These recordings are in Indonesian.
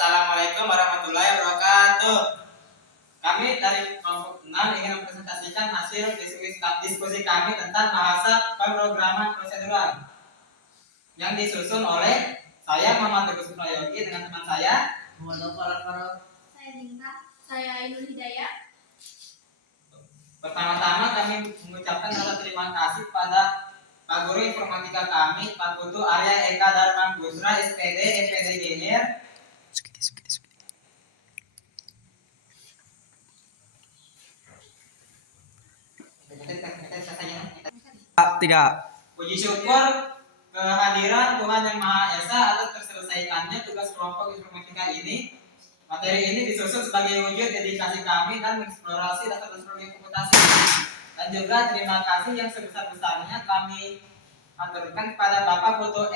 Assalamualaikum warahmatullahi wabarakatuh. Kami dari kelompok 6 ingin mempresentasikan hasil diskusi kami tentang bahasa pemrograman prosedural yang disusun oleh saya Muhammad Teguh Suprayogi dengan teman saya Muhammad Farah. Saya Dinta. Saya Ainul Hidayah. Pertama-tama kami mengucapkan rasa terima kasih pada Pak Guru Informatika kami, Pak Putu Arya Eka Dharma Busra, SPD, MPD Gener. Tidak. Puji syukur kehadiran Tuhan Yang Maha Esa atas terselesaikannya tugas kelompok informatika ini. Materi ini disusun sebagai wujud dedikasi kami dan mengeksplorasi dasar-dasar komputasi. Dan juga terima kasih yang sebesar-besarnya kami aturkan kepada Bapak Putu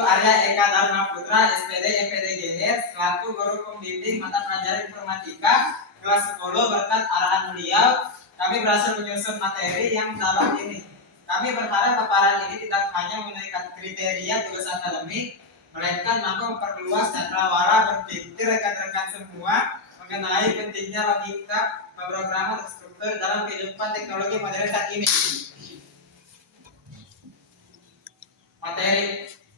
Arya Eka Dharma Putra, SPD MPD GR selaku guru pembimbing mata pelajaran informatika kelas 10. Berkat arahan beliau, kami berhasil menyusun materi yang dalam ini. Kami berharap paparan ini tidak hanya memenuhi kriteria tugas akademik, melainkan mampu memperluas cakrawala berpikir rekan-rekan semua mengenai pentingnya logika pemrograman terstruktur dalam kehidupan teknologi modern saat ini.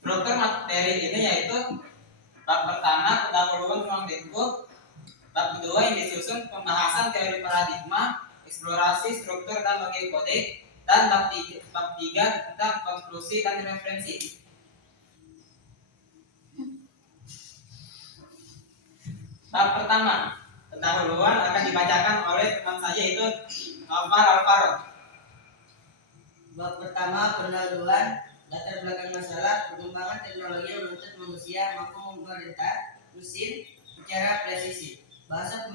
Struktur materi ini yaitu bab pertama pendahuluan ruang lingkup, bab kedua yang disusun pembahasan teori paradigma, eksplorasi struktur dan logika kode, dan bab tiga tentang konklusi dan referensi. Bab pertama pendahuluan akan dibacakan oleh teman saya yaitu Alvar Alvaro. Bab pertama pendahuluan, latar belakang masalah, perkembangan teknologi yang menuntut manusia mampu memerintah mesin secara presisi. Bahasa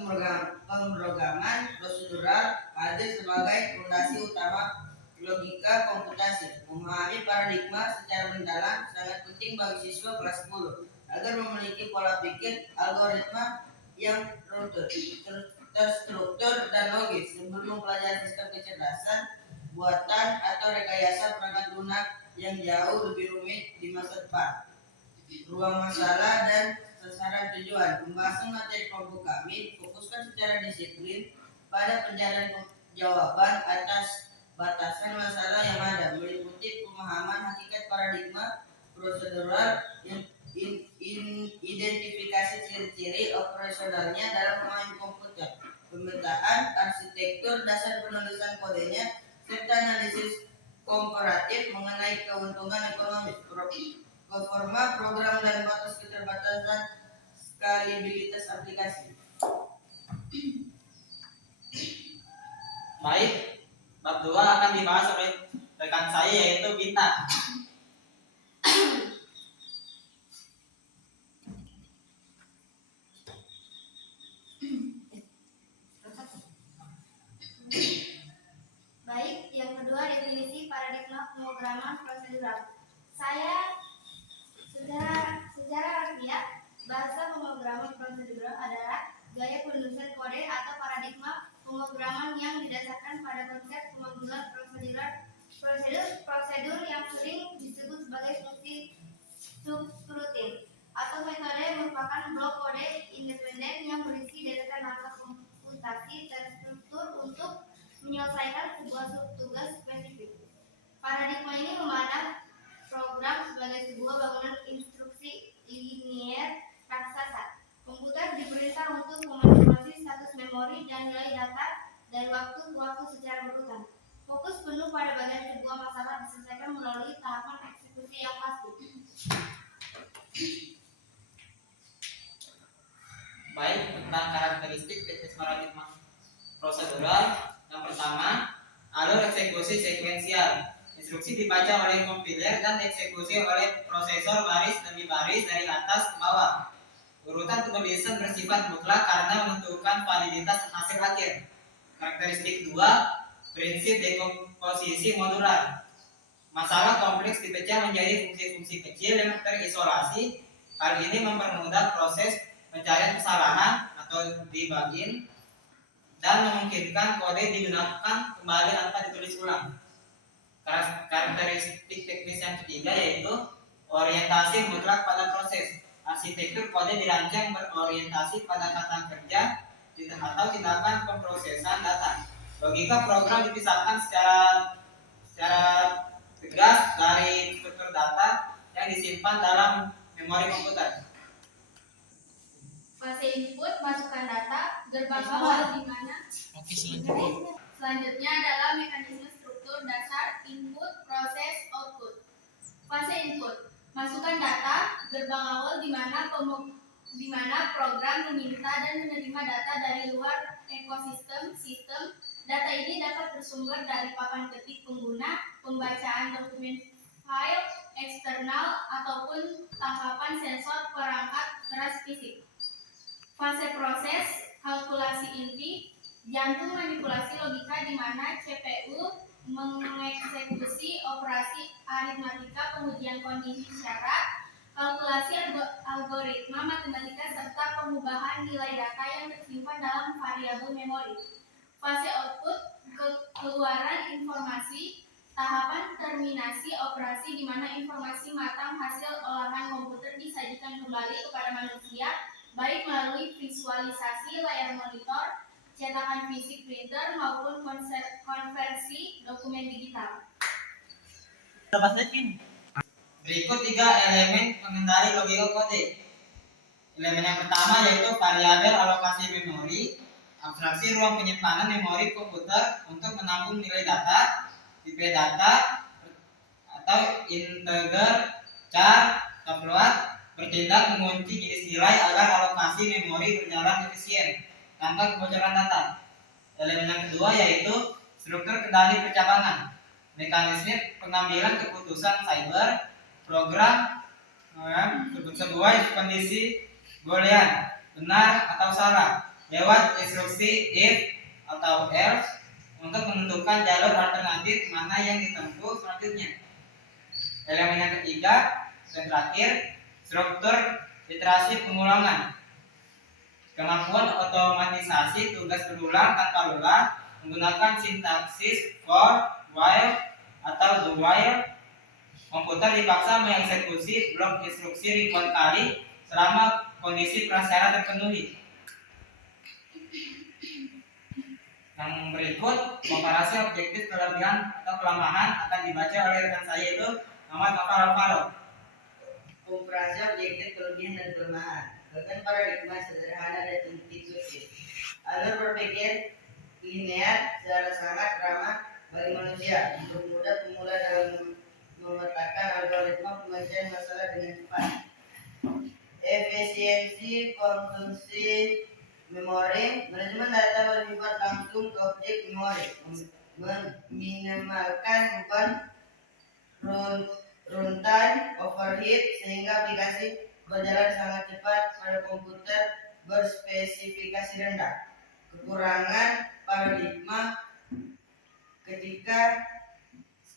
pemrograman prosedural hadir sebagai fondasi utama logika komputasi. Memahami paradigma secara mendalam sangat penting bagi siswa kelas 10 agar memiliki pola pikir algoritma yang terstruktur dan logis sebelum mempelajari sistem kecerdasan buatan atau rekayasa perangkat lunak yang jauh lebih rumit di masa depan. Ruang masalah dan sasaran tujuan. Pembahasan materi kelompok kami fokuskan secara disiplin pada pencarian jawaban atas batasan masalah yang ada, meliputi pemahaman hakikat paradigma prosedural, identifikasi ciri-ciri operasionalnya dalam memahami komputer, pemetaan arsitektur dasar penulisan kodenya, serta analisis komparatif mengenai keuntungan ekonomis, performa program dan batas keterbatasan skalibilitas aplikasi. Baik, bab 2 akan dibahas oleh rekan saya yaitu Bintang. Baik, yang kedua definisi paradigma pemrograman prosedural. Secara harfiah, bahasa pemrograman prosedural adalah gaya penulisan kode atau paradigma pemrograman yang didasarkan pada konsep pembangunan prosedur yang sering disebut sebagai fungsi subrutin atau metode merupakan blok kode independen yang berisi deretan angka komputasi terstruktur untuk menyelesaikan sebuah tugas spesifik. Paradigma ini memandang program sebagai sebuah bangunan instruksi linier raksasa. Komputer diperintah untuk memanipulasi status memori dan nilai data dari waktu ke waktu secara berurutan. Fokus penuh pada bagian sebuah masalah diselesaikan melalui tahapan eksekusi yang pasti. Baik, tentang karakteristik teknis paradigma prosedural. Yang pertama, alur eksekusi sekuensial. Instruksi dibaca oleh kompiler dan dieksekusi oleh prosesor baris demi baris dari atas ke bawah. Urutan penulisan bersifat mutlak karena menentukan validitas hasil akhir. Karakteristik 2, prinsip dekomposisi modular. Masalah kompleks dipecah menjadi fungsi-fungsi kecil yang terisolasi. Hal ini mempermudah proses pencarian kesalahan atau debugging dan memungkinkan kode digunakan kembali tanpa ditulis ulang. Karakteristik teknis yang ketiga yaitu orientasi mutlak pada proses. Arsitektur kode dirancang berorientasi pada kata kerja atau tindakan pemrosesan data. Logika program dipisahkan secara tegas dari struktur data yang disimpan dalam memori komputer. Fase input, masukkan data, gerbang awal di mana. Oke, selanjutnya. Selanjutnya adalah mekanisme struktur dasar input, proses, output. Fase input, masukkan data, gerbang awal di mana program meminta dan menerima data dari luar ekosistem sistem. Data ini dapat bersumber dari papan ketik pengguna, pembacaan dokumen file eksternal, ataupun tangkapan sensor perangkat keras fisik. Fase proses, kalkulasi inti, jantung manipulasi logika di mana CPU mengeksekusi operasi aritmatika, pengujian kondisi syarat, kalkulasi algoritma matematika, serta pengubahan nilai data yang tersimpan dalam variabel memori. Fase output, keluaran informasi, tahapan terminasi operasi di mana informasi matang hasil olahan komputer disajikan kembali kepada manusia, baik melalui visualisasi layar monitor, cetakan fisik printer, maupun konversi dokumen digital. Berikut 3 elemen pengendali logika kode. Elemen yang pertama yaitu variabel alokasi memori, abstraksi ruang penyimpanan memori komputer untuk menampung nilai data, tipe data, atau integer, char, atau float, bertindak mengunci jenis nilai agar alokasi memori berjalan efisien tanpa kebocoran data. Elemen yang kedua yaitu struktur kendali percabangan, mekanisme pengambilan keputusan cyber, program sebuah kondisi boolean benar atau salah lewat instruksi if atau else untuk menentukan jalur alternatif mana yang ditempuh selanjutnya. Elemen yang ketiga dan terakhir, struktur iterasi pengulangan, kemampuan otomatisasi tugas berulang tanpa lelah menggunakan sintaksis for, while, atau do while. Komputer dipaksa mengeksekusi blok instruksi ribuan kali selama kondisi prasyarat terpenuhi. Yang berikut komparasi objektif kelebihan atau kelemahan akan dibaca oleh rekan saya itu Muhammad Gafar Alvaro. Komparasi objektif kelebihan dan kelemahan dengan paradigma sederhana dan intuitif. Alur berpikir linear secara sangat ramah bagi manusia untuk mudah pemula dalam memetakan algoritma penyelesaian masalah dengan cepat. Efisiensi konsumsi memori, manajemen data bersifat langsung ke objek memori, meminimalkan beban runtime overhead sehingga aplikasi berjalan sangat cepat pada komputer berspesifikasi rendah. Kekurangan paradigma ketika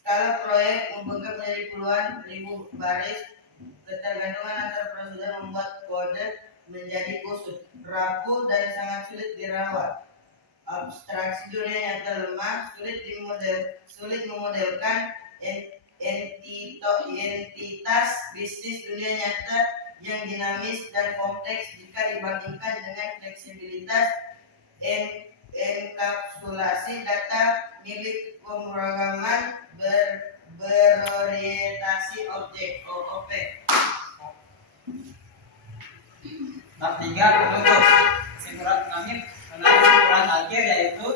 skala proyek membengkak menjadi puluhan ribu baris, ketergantungan antar prosedur membuat kode menjadi kusut, rapuh, dan sangat sulit dirawat. Abstraksi dunia nyata lemah, sulit memodelkan entitas bisnis dunia nyata yang dinamis dan kompleks jika dibandingkan dengan fleksibilitas enkapsulasi data milik pemrograman berorientasi objek (OOP). Bab 3 penutup. Kesimpulan kami kesimpulan akhir yaitu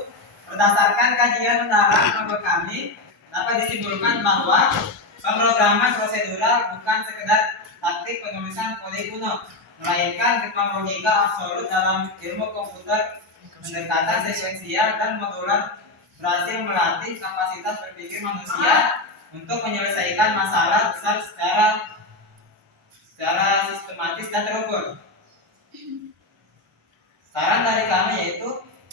berdasarkan kajian mendalam menurut kami dapat disimpulkan bahwa pemrograman prosedural bukan sekedar taktik penulisan kode kuno, melainkan kemampuan logika absolut dalam ilmu komputer. Pendekatan sekuensial dan modular berhasil melatih kapasitas berpikir manusia untuk menyelesaikan masalah besar secara sistematis dan terukur. Saran dari kami yaitu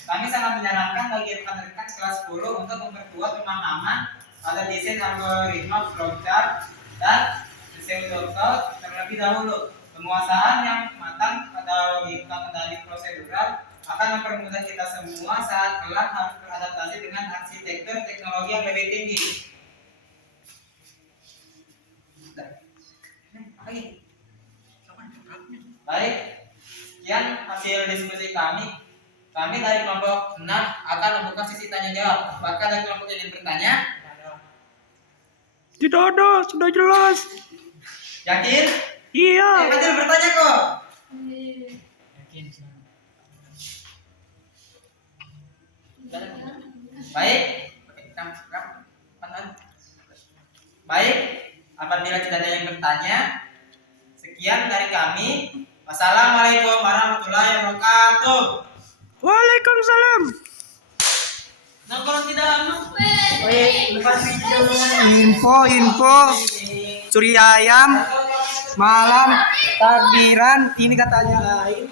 kami sangat menyarankan bagi rekan-rekan kelas 10 untuk memperkuat pemahaman pada desain algoritma flowchart dan pseudocode terlebih dahulu. Penguasaan yang matang pada logika kendali prosedural akan mempermudah kita semua saat kelak harus beradaptasi dengan arsitektur teknologi yang lebih tinggi. Lagi. Baik, sekian hasil diskusi kami. Kami dari kelompok 6 akan membuka sesi tanya jawab. Apakah dari kelompok yang ingin bertanya? Tidak ada, sudah jelas. Yakin? Iya. Fadil bertanya kok. Yakin. Baik. Baik, apabila tidak ada yang bertanya, sekian dari kami. Wassalamualaikum warahmatullahi wabarakatuh. Waalaikumsalam. Nah, kalau tidak anu, Info Surya Ayam malam takbiran ini katanya lain.